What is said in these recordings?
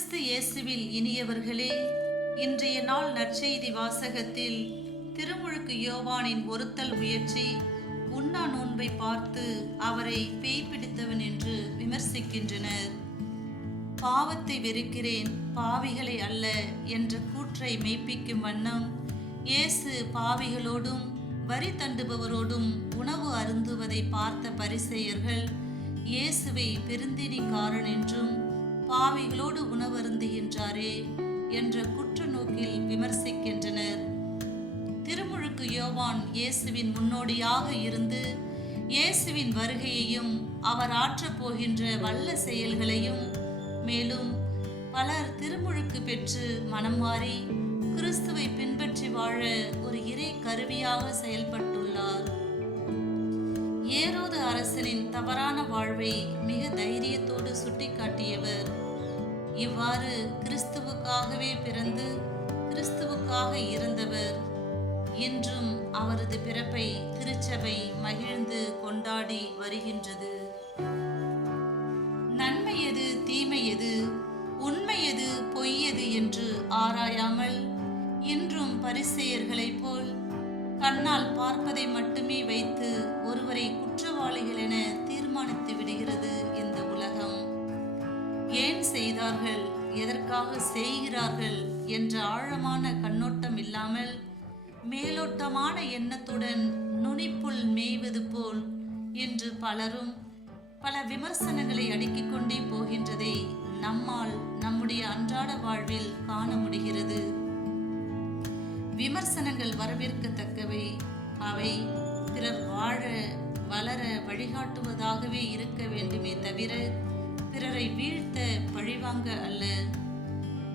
கிறிஸ்து இயேசுவில் இனியவர்களே, இன்றைய நாள் நற்செய்தி வாசகத்தில் திருமுழுக்கு யோவானின் ஒருத்தல் முயற்சி உண்ணா நோன்பை பார்த்து அவரை பேய் பிடித்தவன் என்று விமர்சிக்கின்றனர். பாவத்தை வெறுக்கிறேன், பாவிகளை அல்ல என்ற கூற்றை மெய்ப்பிக்கும் வண்ணம் இயேசு பாவிகளோடும் வரி தண்டுபவரோடும் உணவு அருந்துவதை பார்த்த பரிசேயர்கள் இயேசுவை பெருந்தினிக்காரன் என்றும் பாவிகளோடு உணவருந்துகின்றாரே என்ற குற்ற நோக்கில் விமர்சிக்கின்றனர். திருமுழுக்கு யோவான் இயேசுவின் முன்னோடியாக இருந்து இயேசுவின் வருகையையும் அவர் ஆற்றப் போகின்ற வல்ல செயல்களையும், மேலும் பலர் திருமுழுக்கு பெற்று மனம் மாறி கிறிஸ்துவை பின்பற்றி வாழ ஒரு இறை கருவியாக செயல்பட்டுள்ளார். ஏரோது அரசனின் தவறான வாழ்வை மிக தைரியத்தோடு சுட்டிக்காட்டியவர். இவ்வாறு கிறிஸ்துவுக்காகவே பிறந்து கிறிஸ்துவுக்காக இறந்தவர். இன்றும் அவரது பிறப்பை திருச்சபை மகிழ்ந்து கொண்டாடி வருகின்றது. நன்மை எது, தீமை எது, உண்மை எது, பொய் எது என்று ஆராயாமல் இன்றும் பரிசேயர்களைப் போல் கண்ணால் பார்ப்பதை மட்டுமே வைத்து ஒருவரை குற்றவாளிகள் என தீர்மானித்து விடுகிறது இந்த உலகம். ஏன் செய்தார்கள், எதற்காக செய்கிறார்கள் என்ற ஆழமான கண்ணோட்டம் இல்லாமல் மேலோட்டமான எண்ணத்துடன் நுனிப்புல் மேய்வது போல் இன்று பலரும் பல விமர்சனங்களை அடுக்கிக் கொண்டே போகின்றதை நம்மால் நம்முடைய அன்றாட வாழ்வில் காண முடிகிறது. விமர்சனங்கள் வரவேற்கத்தக்கவை. அவை பிறர் வாழ வளர வழிகாட்டுவதாகவே இருக்க வேண்டுமே தவிர பிறரை வீழ்த்த பழிவாங்க அல்ல.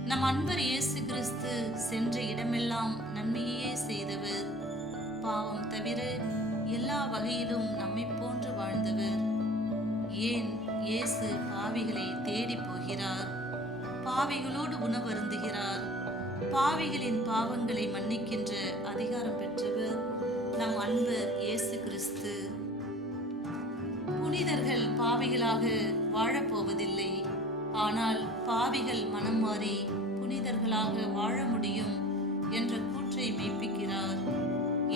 நம் அன்பர் இயேசு கிறிஸ்து சென்ற இடமெல்லாம் நன்மையே செய்தவர். பாவம் தவிர எல்லா வகையிலும் நம்மை போன்று வாழ்ந்தவர். ஏன் இயேசு பாவிகளை தேடி போகிறார், பாவிகளோடு உணவருந்துகிறார். பாவிகளின் பாவங்களை மன்னிக்கின்ற அதிகாரம் பெற்றவர் நம் அன்பர் இயேசு கிறிஸ்து. புனிதர்கள் பாவிகளாக வாழப்போவதில்லை, ஆனால் பாவிகள் மனம் மாறி புனிதர்களாக வாழ முடியும் என்ற கூற்றை மெய்ப்பிக்கிறார்.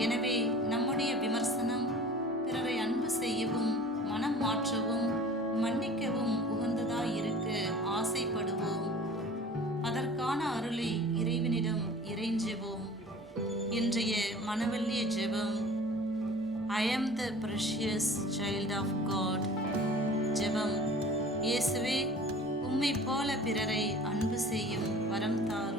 எனவே நம்முடைய விமர்சனம் பிறரை அன்பு செய்யவும், மனம் மாற்றவும், மன்னிக்கவும் உகந்ததாயிருக்க ஆசைப்படுவோம். அதற்கான அருளை இறைவனிடம் இறைஞ்சுவோம். இன்றைய மனவல்லிய ஜெபம். I am the precious child of God. ஜெபம். இயேசுவே, உம்மை போல பிறரை அன்பு செய்யும் வரம் தாரும்.